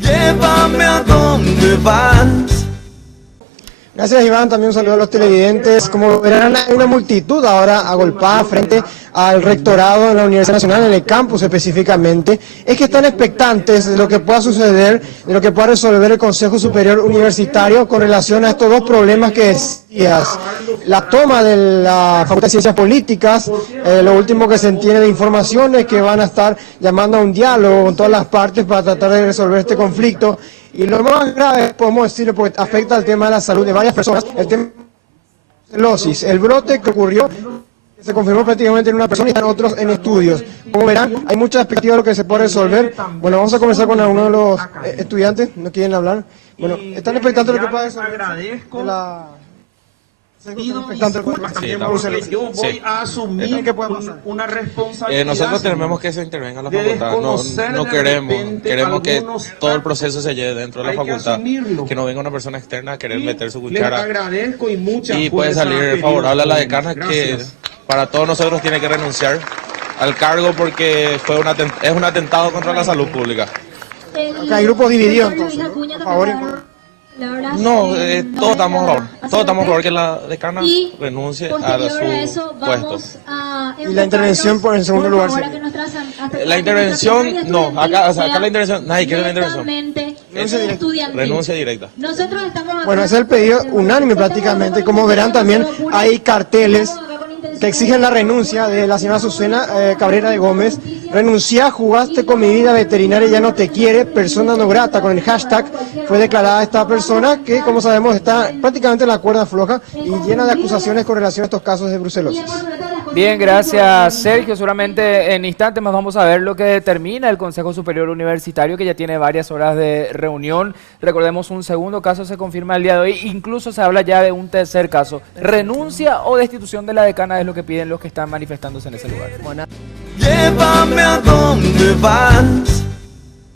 Llévame a donde vas. Gracias, Iván. También un saludo a los televidentes. Como verán, hay una multitud ahora agolpada frente al rectorado de la Universidad Nacional, en el campus específicamente. Es que están expectantes de lo que pueda suceder, de lo que pueda resolver el Consejo Superior Universitario con relación a estos dos problemas que decías. La toma de la Facultad de Ciencias Políticas, lo último que se entiende de información es que van a estar llamando a un diálogo con todas las partes para tratar de resolver este conflicto. Y lo más grave, podemos decirlo, porque afecta al tema de la salud de varias personas, el tema de la brucelosis, el brote que ocurrió, se confirmó prácticamente en una persona y están otros en estudios. Como verán, hay mucha expectativa de lo que se puede resolver. Bueno, vamos a comenzar con algunos de los estudiantes, ¿no quieren hablar? Bueno, ¿están expectantes de lo que pueda resolver de la... Yo voy a asumir una responsabilidad. Nosotros tenemos que se intervenga la facultad, no queremos que todo el proceso se lleve dentro de la facultad, que no venga una persona externa a querer meter su cuchara y puede salir favorable a la decana, que para todos nosotros tiene que renunciar al cargo porque es un atentado contra la salud pública. Hay grupos divididos entonces, ¿no? A favor y no, todos estamos a favor que la decana renuncie a su puesto. Y la intervención por en segundo lugar. La intervención, no, acá la intervención, nadie quiere la intervención. Renuncia directa. Bueno, ese es el pedido unánime prácticamente. Como verán, también hay carteles que exigen la renuncia de la señora Azucena Cabrera de Gómez. Renuncia, jugaste con mi vida, veterinaria ya no te quiere, persona no grata. Con el hashtag fue declarada esta persona que, como sabemos, está prácticamente en la cuerda floja y llena de acusaciones con relación a estos casos de brucelosis. Bien, gracias, Sergio. Seguramente en instantes más vamos a ver lo que determina el Consejo Superior Universitario, que ya tiene varias horas de reunión. Recordemos, un segundo caso se confirma el día de hoy, incluso se habla ya de un tercer caso. Renuncia o destitución de la decana es lo que piden los que están manifestándose en ese lugar. Llévame a donde vas.